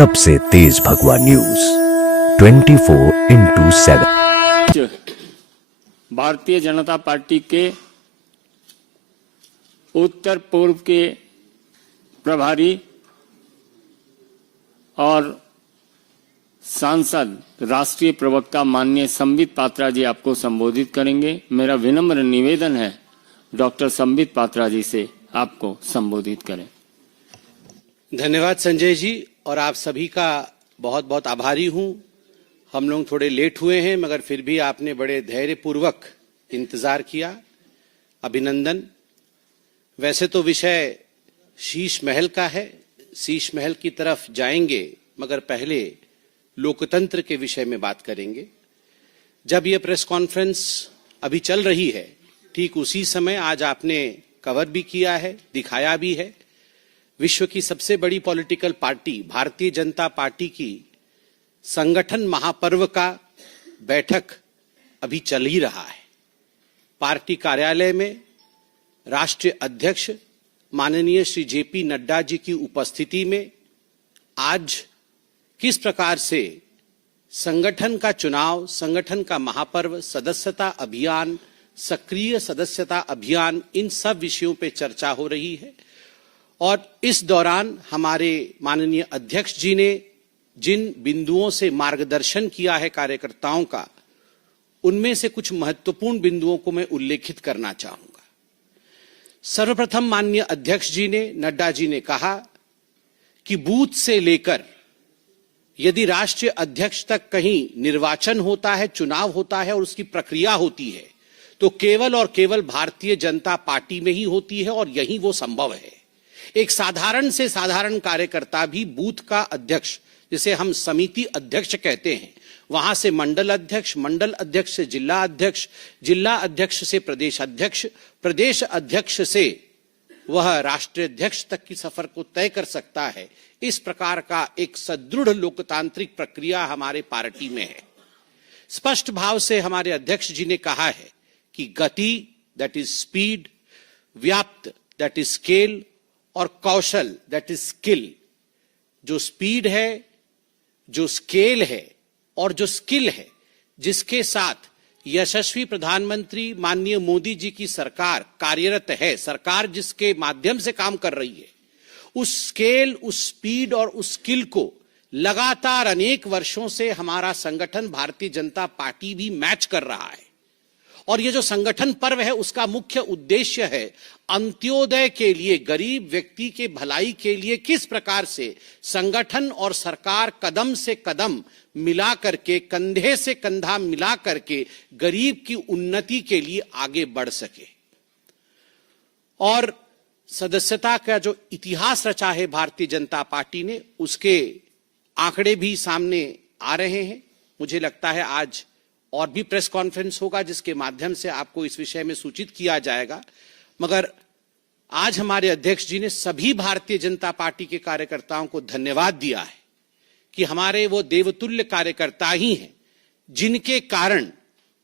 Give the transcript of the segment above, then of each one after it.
सबसे तेज भगवा news 24x7। Bharatiya Janata party के उत्तर पूर्व के प्रभारी और सांसद राष्ट्रीय प्रवक्ता माननीय संबित पात्रा जी आपको संबोधित करेंगे। मेरा विनम्र निवेदन है डॉक्टर संबित पात्रा जी से आपको संबोधित करें। धन्यवाद संजय जी, और आप सभी का बहुत बहुत आभारी हूं। हम लोग थोड़े लेट हुए हैं, मगर फिर भी आपने बड़े धैर्यपूर्वक इंतजार किया। अभिनंदन। वैसे तो विषय शीश महल का है, शीश महल की तरफ जाएंगे, मगर पहले लोकतंत्र के विषय में बात करेंगे। जब यह प्रेस कॉन्फ्रेंस अभी चल रही है, ठीक उसी समय आज आपने कवर भी किया है, दिखाया भी है। विश्व की सबसे बड़ी political party Bharatiya Janata party की संगठन महापर्व का बैठक अभी चल ही रहा है। पार्टी कार्यालय में राष्ट्रीय अध्यक्ष माननीय श्री जेपी नड्डा जी की उपस्थिति में आज किस प्रकार से संगठन का चुनाव, संगठन का महापर्व, सदस्यता अभियान, सक्रिय सदस्यता अभियान, इन सब विषयों पे चर्चा हो रही है। और इस दौरान हमारे माननीय अध्यक्ष जी ने जिन बिंदुओं से मार्गदर्शन किया है कार्यकर्ताओं का, उनमें से कुछ महत्वपूर्ण बिंदुओं को मैं उल्लेखित करना चाहूंगा। सर्वप्रथम माननीय अध्यक्ष जी ने, नड्डा जी ने कहा कि बूथ से लेकर यदि राष्ट्रीय अध्यक्ष तक कहीं निर्वाचन होता है, चुनाव होता है और उसकी प्रक्रिया होती है, तो केवल और केवल भारतीय जनता पार्टी में ही होती है और यही वो संभव है। एक साधारण से साधारण कार्यकर्ता भी बूथ का अध्यक्ष, जिसे हम समिति अध्यक्ष कहते हैं, वहां से मंडल अध्यक्ष, मंडल अध्यक्ष से जिला अध्यक्ष, जिला अध्यक्ष से प्रदेश अध्यक्ष, प्रदेश अध्यक्ष से वह राष्ट्रीय अध्यक्ष तक की सफर को तय कर सकता है। इस प्रकार का एक सुदृढ़ लोकतांत्रिक प्रक्रिया हमारे पार्टी में है। स्पष्ट भाव से हमारे अध्यक्ष जी ने कहा है कि गति, दैट इज स्पीड, व्याप्त, दैट इज स्केल, और कौशल, दैट इज स्किल। जो स्पीड है, जो स्केल है और जो स्किल है, जिसके साथ यशस्वी प्रधानमंत्री माननीय मोदी जी की सरकार कार्यरत है, सरकार जिसके माध्यम से काम कर रही है, उस स्केल, उस स्पीड और उस स्किल को लगातार अनेक वर्षों से हमारा संगठन भारतीय जनता पार्टी भी मैच कर रहा है। और ये जो संगठन पर्व है, उसका मुख्य उद्देश्य है अंत्योदय के लिए, गरीब व्यक्ति के भलाई के लिए किस प्रकार से संगठन और सरकार कदम से कदम मिला करके, कंधे से कंधा मिला करके गरीब की उन्नति के लिए आगे बढ़ सके। और सदस्यता का जो इतिहास रचा है भारतीय जनता पार्टी ने, उसके आंकड़े भी सामने आ रहे हैं। मुझे लगता है आज और भी प्रेस कॉन्फ्रेंस होगा जिसके माध्यम से आपको इस विषय में सूचित किया जाएगा। मगर आज हमारे अध्यक्ष जी ने सभी भारतीय जनता पार्टी के कार्यकर्ताओं को धन्यवाद दिया है कि हमारे वो देवतुल्य कार्यकर्ता ही हैं जिनके कारण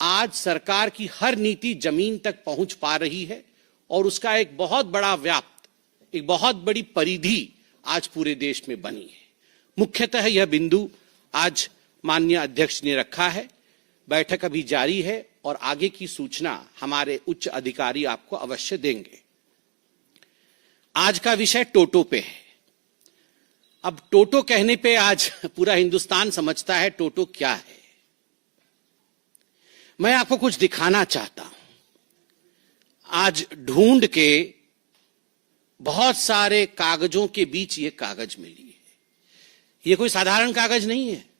आज सरकार की हर नीति जमीन तक पहुंच पा रही है और उसका एक बहुत बड़ा व्याप्त, एक बहुत बड़ी परिधि आज पूरे देश में बनी है। मुख्यतः यह बिंदु आज माननीय अध्यक्ष ने रखा है। बैठक अभी जारी है और आगे की सूचना हमारे उच्च अधिकारी आपको अवश्य देंगे। आज का विषय टोटो पे है। अब टोटो कहने पे आज पूरा हिंदुस्तान समझता है टोटो क्या है। मैं आपको कुछ दिखाना चाहता हूं। आज ढूंढ के बहुत सारे कागजों के बीच ये कागज मिली है। ये कोई साधारण कागज नहीं है।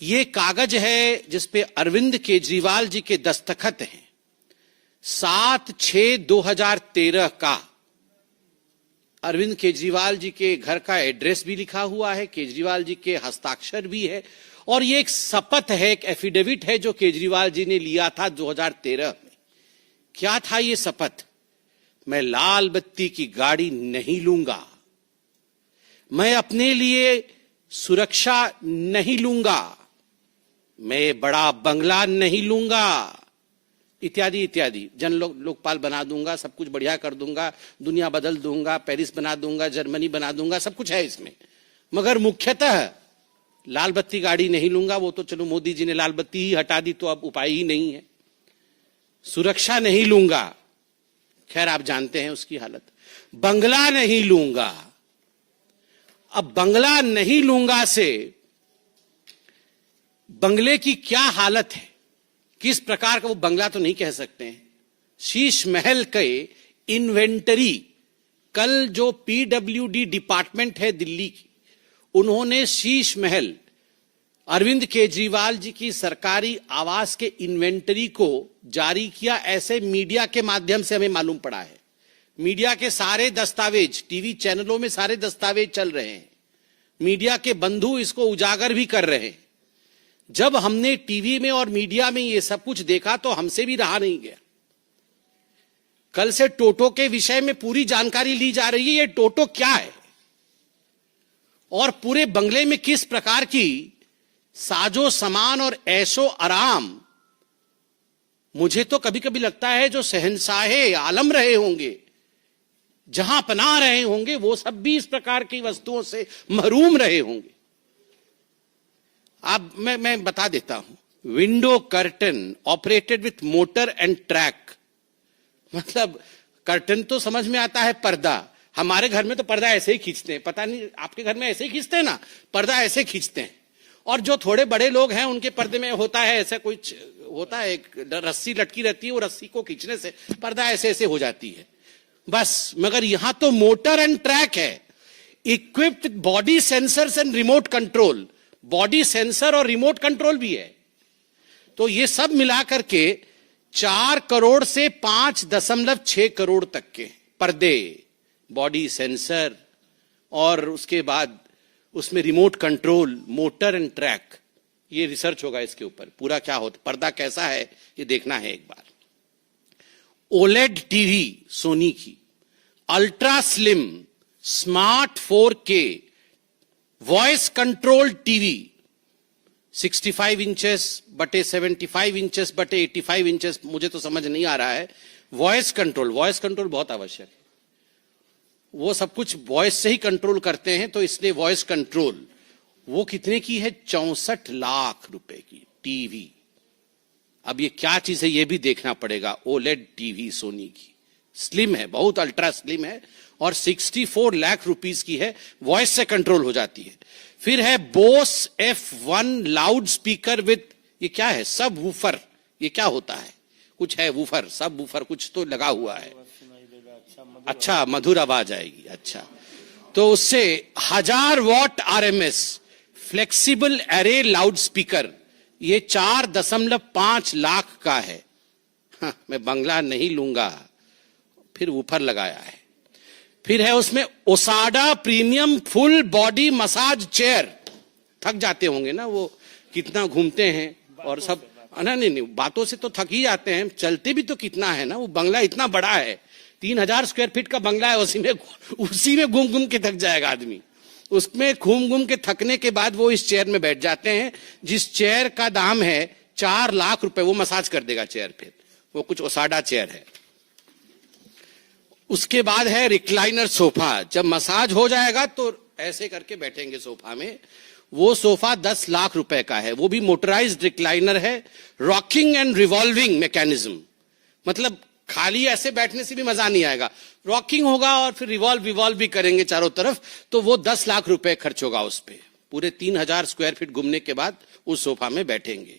ये कागज है जिसपे अरविंद केजरीवाल जी के दस्तखत हैं। 7/6/2013 का अरविंद केजरीवाल जी के घर का एड्रेस भी लिखा हुआ है, केजरीवाल जी के हस्ताक्षर भी है। और ये एक शपथ है, एक एफिडेविट है जो केजरीवाल जी ने लिया था 2013 में। क्या था ये शपथ? मैं लाल बत्ती की गाड़ी नहीं लूंगा, मैं अपने लिए सुरक्षा नहीं लूंगा, मैं बड़ा बंगला नहीं लूंगा, इत्यादि इत्यादि। जन लोकपाल बना दूंगा, सब कुछ बढ़िया कर दूंगा, दुनिया बदल दूंगा, पेरिस बना दूंगा, जर्मनी बना दूंगा, सब कुछ है इसमें। मगर मुख्यतः लाल बत्ती गाड़ी नहीं लूंगा, वो तो चलो मोदी जी ने लाल बत्ती ही हटा दी तो अब उपाय ही नहीं है। सुरक्षा नहीं लूंगा, खैर आप जानते हैं उसकी हालत। बंगला नहीं लूंगा, अब बंगला नहीं लूंगा से बंगले की क्या हालत है, किस प्रकार का वो बंगला तो नहीं कह सकते हैं। शीश महल के इन्वेंटरी, कल जो पीडब्ल्यूडी डिपार्टमेंट है दिल्ली की, उन्होंने शीश महल अरविंद केजरीवाल जी की सरकारी आवास के इन्वेंटरी को जारी किया, ऐसे मीडिया के माध्यम से हमें मालूम पड़ा है। मीडिया के सारे दस्तावेज, टीवी चैनलों में सारे दस्तावेज चल रहे हैं, मीडिया के बंधु इसको उजागर भी कर रहे हैं। जब हमने टीवी में और मीडिया में ये सब कुछ देखा तो हमसे भी रहा नहीं गया। कल से टोटो के विषय में पूरी जानकारी ली जा रही है, ये टोटो क्या है और पूरे बंगले में किस प्रकार की साजो सामान और ऐशो आराम। मुझे तो कभी कभी लगता है जो शहंशाहे आलम रहे होंगे, जहां पनाह रहे होंगे, वो सब भी इस प्रकार की वस्तुओं से महरूम रहे होंगे। अब मैं बता देता हूं। Window curtain operated with motor and track, मतलब कर्टन तो समझ में आता है, पर्दा। हमारे घर में तो पर्दा ऐसे ही खींचते हैं, पता नहीं आपके घर में ऐसे ही खींचते हैं ना, पर्दा ऐसे खींचते हैं। और जो थोड़े बड़े लोग हैं उनके पर्दे में होता है ऐसा कुछ होता है, एक रस्सी लटकी रहती है, वो रस्सी को खींचने से पर्दा ऐसे ऐसे हो जाती है बस। मगर यहां तो मोटर एंड ट्रैक है, equipped body sensors and remote control, body sensor और रिमोट कंट्रोल भी है। तो ये सब मिलाकर के 4 करोड़ से 5.6 करोड़ तक के पर्दे, बॉडी सेंसर और उसके बाद उसमें remote control, motor and track. ये रिसर्च होगा इसके ऊपर पूरा क्या होता, पर्दा कैसा है ये देखना है एक बार। ओलेड टीवी सोनी की, ultra slim smart 4K voice control TV 65 inches बटे 75 इंचेस बटे 85 इंचेस, मुझे तो समझ नहीं आ रहा है। वॉइस कंट्रोल बहुत आवश्यक है, वो सब कुछ वॉइस से ही कंट्रोल करते हैं, तो इसलिए वॉइस कंट्रोल। वो कितने की है? 64 लाख रुपए की टीवी। अब ये क्या चीज है ये भी देखना पड़ेगा। ओलेड टीवी सोनी की, स्लिम है, बहुत अल्ट्रा स्लिम है और 64 लाख रुपीस की है, वॉइस से कंट्रोल हो जाती है। फिर है Bose F1 loud speaker with, ये क्या है? सब वूफर। ये क्या होता है? कुछ है वूफर, सब वूफर कुछ तो लगा हुआ है। अच्छा, मधुर आवाज आएगी। अच्छा, तो उससे 1000 what RMS flexible array loud speaker, ये 4.5 लाख का है। हाँ, मैं बंगला नहीं लूंगा। फिर वूफर लगाया है। फिर है उसमें ओसाडा premium full body massage chair. थक जाते होंगे ना वो, कितना घूमते हैं और सब। नहीं, बातों से तो थक ही जाते हैं, चलते भी तो कितना है ना। वो बंगला इतना बड़ा है, 3000 स्क्वायर फीट का बंगला है, उसी में घूम घूम के थक जाएगा आदमी। उसमें घूम घूम के थकने के बाद वो इस चेयर में बैठ जाते हैं, जिस चेयर का दाम है 4 लाख रुपए। वो मसाज कर देगा चेयर, फिर वो कुछ ओसाडा चेयर है। उसके बाद है रिक्लाइनर सोफा। जब मसाज हो जाएगा तो ऐसे करके बैठेंगे सोफा में। वो सोफा 10 लाख रुपए का है, वो भी मोटराइज्ड रिक्लाइनर है, रॉकिंग एंड रिवॉल्विंग मैकेनिज्म। मतलब खाली ऐसे बैठने से भी मजा नहीं आएगा, रॉकिंग होगा और फिर रिवॉल्व भी करेंगे चारों तरफ, तो वो 10 लाख रुपए खर्च होगा उस पे। पूरे 3000 स्क्वायर फीट घूमने के बाद उस सोफा में बैठेंगे।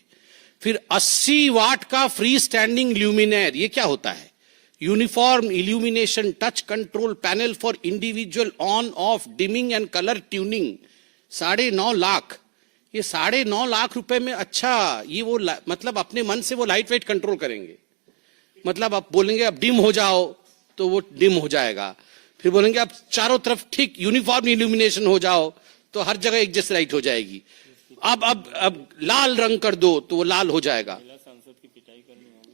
फिर 80 वाट का फ्री स्टैंडिंग ल्यूमिनेयर, ये क्या होता है? Uniform illumination touch control panel for individual on off dimming and colour tuning, 9.5 lakh. ये 9.5 लाख रुपए में, अच्छा ये वो मतलब अपने मन से वो लाइट वेट कंट्रोल करेंगे। मतलब आप बोलेंगे अब डिम हो जाओ तो वो डिम हो जाएगा, फिर बोलेंगे अब चारों तरफ ठीक यूनिफॉर्म इल्यूमिनेशन हो जाओ तो हर जगह एक जैसी लाइट हो जाएगी। अब लाल रंग कर दो तो वो लाल हो जाएगा।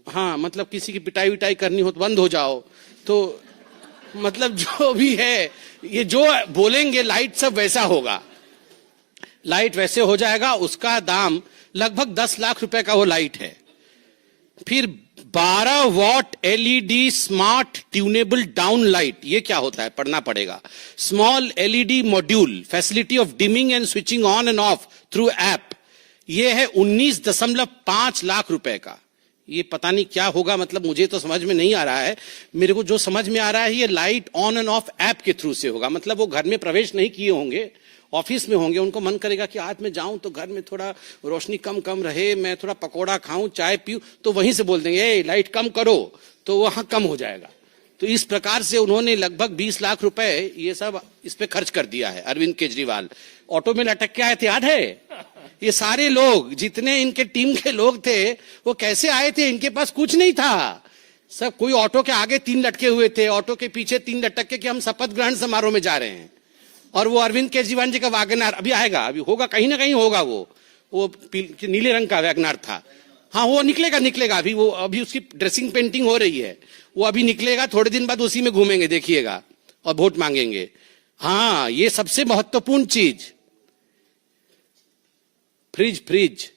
हाँ, मतलब किसी की पिटाई विटाई करनी हो तो बंद हो जाओ। तो मतलब जो भी है, ये जो बोलेंगे लाइट सब वैसा होगा, लाइट वैसे हो जाएगा। उसका दाम लगभग 10 लाख रुपए का वो लाइट है। फिर 12 what LED smart tunable down light, ये क्या होता है पढ़ना पड़ेगा। Small LED module, facility of dimming and switching on end of through app, ये है 19.5 लाख रुपए का। ये पता नहीं क्या होगा, मतलब मुझे तो समझ में नहीं आ रहा है। मेरे को जो समझ में आ रहा है ये light on end of app के थ्रू से होगा। मतलब वो घर में प्रवेश नहीं किए होंगे, ऑफिस में होंगे, उनको मन करेगा कि आज मैं जाऊं तो घर में थोड़ा रोशनी कम कम रहे, मैं थोड़ा पकोड़ा खाऊं, चाय पीऊं, तो वहीं से बोल देंगे ए लाइट कम करो, तो वहां कम हो जाएगा। तो इस प्रकार से उन्होंने लगभग 20 लाख रुपए ये सब इस पे खर्च कर दिया है अरविंद केजरीवाल। ऑटो में लटक के आए थे, याद है? ये सारे लोग जितने इनके टीम के लोग थे वो कैसे आए थे? इनके पास कुछ नहीं था। सब कोई ऑटो के आगे 3 लटके हुए थे, ऑटो के पीछे 3 लटक के कि हम शपथ ग्रहण समारोह में जा रहे हैं। और वो अरविंद केजरीवाल जी का वैगनआर अभी आएगा, अभी होगा, कहीं ना कहीं होगा। वो नीले रंग का वैगनआर था। हाँ, वो निकलेगा अभी। वो अभी उसकी ड्रेसिंग पेंटिंग हो रही है, वो अभी निकलेगा, थोड़े दिन बाद उसी में घूमेंगे, देखिएगा, और वोट मांगेंगे। हाँ, ये सबसे महत्वपूर्ण चीज, फ्रिज,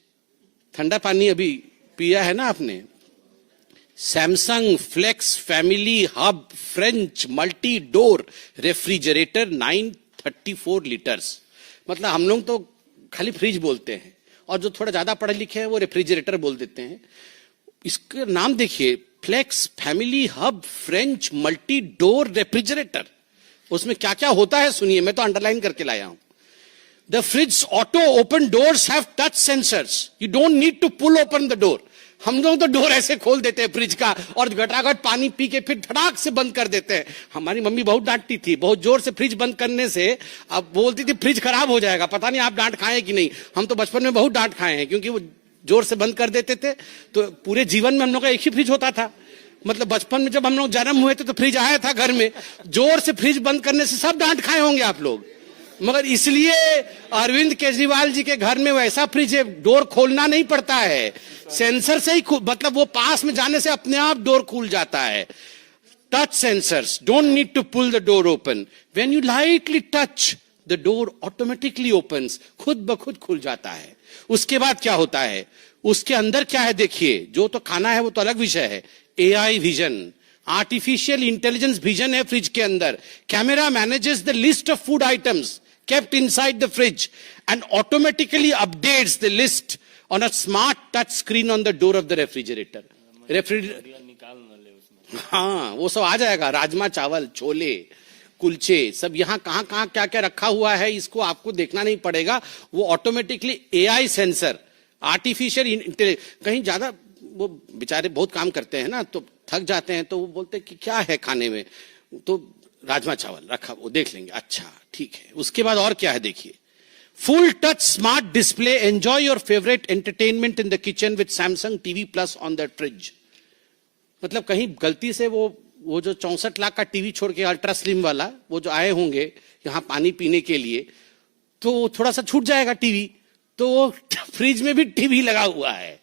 ठंडा पानी अभी पिया है ना आपने। Samsung Flex Family Hub French multi door refrigerator 934 litres. मतलब हम लोग तो खाली फ्रिज बोलते हैं, और जो थोड़ा ज्यादा पढ़े लिखे हैं वो रेफ्रिजरेटर बोल देते हैं। इसका नाम देखिए, Flex Family Hub French multi door refrigerator. उसमें क्या क्या होता है सुनिए, मैं तो अंडरलाइन करके लाया हूं। The fridge auto open doors have touch sensors. You don't need to pull open the door. हम लोग तो डोर ऐसे खोल देते हैं फ्रिज का, और घटाघट पानी पी के फिर धड़ाक से बंद कर देते हैं। हमारी मम्मी बहुत डांटती थी, बहुत जोर से फ्रिज बंद करने से। अब बोलती थी फ्रिज खराब हो जाएगा। पता नहीं आप डांट खाए कि नहीं, हम तो बचपन में बहुत डांट खाए हैं, क्योंकि वो जोर से बंद कर देते थे। तो पूरे जीवन में हम लोग का एक ही फ्रिज होता था। मतलब बचपन में जब हम लोग जन्म हुए थे तो फ्रिज आया था घर में, जोर से फ्रिज बंद करने से सब डांट खाए होंगे आप लोग। मगर इसलिए अरविंद केजरीवाल जी के घर में वैसा फ्रिज है, डोर खोलना नहीं पड़ता है, सेंसर से ही मतलब वो पास में जाने से अपने आप डोर खुल जाता है। Touch sensors, don't need to pull the door open, when you lightly touch the door automatically opens, खुद ब खुद खुल जाता है। उसके बाद क्या होता है, उसके अंदर क्या है देखिए। जो तो खाना है वो तो अलग विषय है। AI vision, artificial intelligence vision है फ्रिज के अंदर। Camera manages the list of food items kept inside the fridge and automatically updates the list on a smart touch screen on the door of the refrigerator. हाँ, वो सब आ जाएगा, राजमा चावल, छोले, कुलचे, सब यहाँ कहाँ कहाँ क्या क्या रखा हुआ है, इसको आपको देखना नहीं पड़ेगा। वो automatically AI sensor, artificial intelligence. कहीं ज्यादा वो बेचारे बहुत काम करते हैं ना, तो थक जाते हैं, तो वो बोलते हैं कि क्या है खाने में, तो राजमा चावल रखा, वो देख लेंगे, अच्छा ठीक है। उसके बाद और क्या है देखिए, full touch smart display, enjoy your favourite entertainment in the kitchen with Samsung TV plus on the fridge. मतलब कहीं गलती से वो जो 64 लाख का टीवी छोड़ के अल्ट्रा स्लिम वाला, वो जो आए होंगे यहाँ पानी पीने के लिए, तो थोड़ा सा छूट जाएगा टीवी, तो फ्रिज में भी टीवी लगा हुआ है,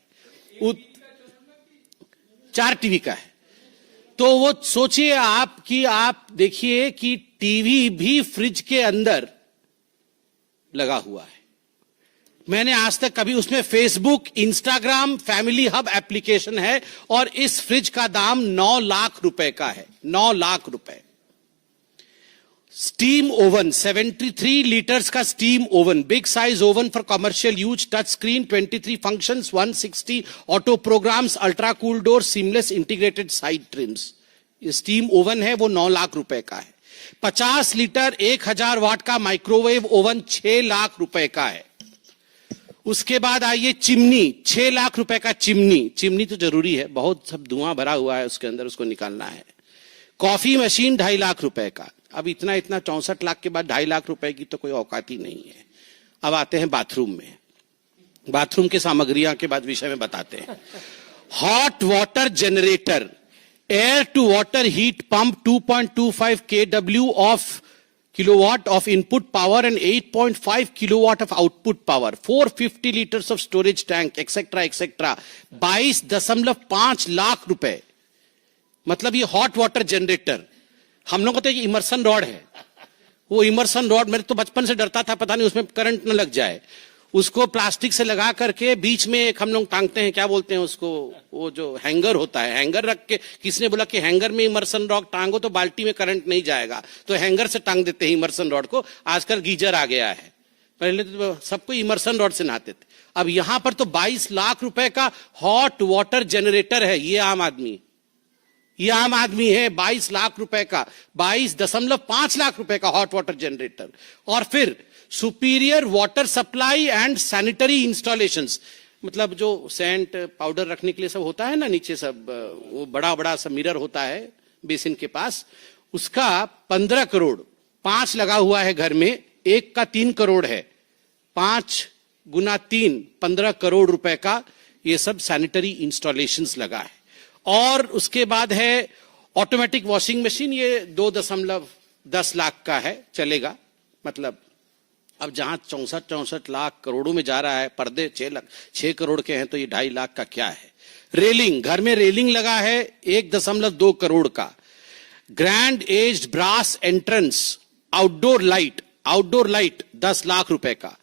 4 टीवी का है। तो वो सोचिए आप कि आप देखिए कि टीवी भी फ्रिज के अंदर लगा हुआ है। मैंने आज तक कभी, उसमें Facebook, Instagram, family hub application है, और इस फ्रिज का दाम 9 लाख रुपए का है, 9 लाख रुपए। स्टीम ओवन, 73 लीटर्स का steam oven, big size oven for commercial use, touch screen, 23 functions, 160 auto programmes, ultra cool door, seamless integrated side trims. ये स्टीम ओवन है, वो 9 लाख रुपए का है। 50 लीटर 1000 वाट का माइक्रोवेव ओवन 6 लाख रुपए का है। उसके बाद आइए चिमनी, 6 लाख रुपए का चिमनी तो जरूरी है, बहुत सब धुआं भरा हुआ है उसके अंदर, उसको निकालना है। कॉफी मशीन 2.5 लाख रुपए का। अब इतना 64 लाख के बाद 2.5 लाख रुपए की तो कोई औकात ही नहीं है। अब आते हैं बाथरूम में, बाथरूम की सामग्रियां के बाद विषय में बताते हैं। Hot water generator, air to water heat pump, 2.25 kW of kilowatt of input power and 8.5 kilowatt of output power, 450 liters of storage tank, etc. 22.5 lakh रुपए। मतलब ये हॉट वाटर जनरेटर, हम लोग को तो ये इमर्सन रॉड है, वो इमर्सन रॉड, मेरे तो बचपन से डरता था पता नहीं उसमें करंट न लग जाए। उसको प्लास्टिक से लगा करके बीच में एक हम लोग टांगते हैं, क्या बोलते हैं उसको, वो जो हैंगर होता है, हैंगर रख के, किसने बोला कि हैंगर में इमर्सन रॉड टांगो तो बाल्टी में करंट नहीं जाएगा, तो हैंगर से टांग देते हैं इमर्सन रॉड को। आजकल गीजर आ गया है, पहले तो सबको इमर्सन रॉड से नहाते थे। अब यहां पर तो 22 लाख रुपए का हॉट वाटर जनरेटर है। ये आम आदमी है, 22 लाख रुपए का, 22.5 लाख रुपए का हॉट वाटर जनरेटर। और फिर superior water supply and sanitary installations, मतलब जो सेंट पाउडर रखने के लिए सब होता है ना नीचे, सब वो बड़ा बड़ा सब मिरर होता है बेसिन के पास, उसका 15 करोड़, 5 लगा हुआ है घर में, एक का 3 करोड़ है, 5 गुना 3, 15 करोड़ रुपए का ये सब सैनिटरी इंस्टॉलेशंस लगा है। और उसके बाद है ऑटोमेटिक वॉशिंग मशीन, ये 2.10 लाख का है, चलेगा। मतलब अब जहां 64 लाख करोड़ों में जा रहा है, पर्दे 6 करोड़ के हैं, तो ये 2.5 लाख का क्या है। रेलिंग, घर में रेलिंग लगा है 1.2 करोड़ का। Grand aged brass entrance, outdoor light 10 lakh रुपए का।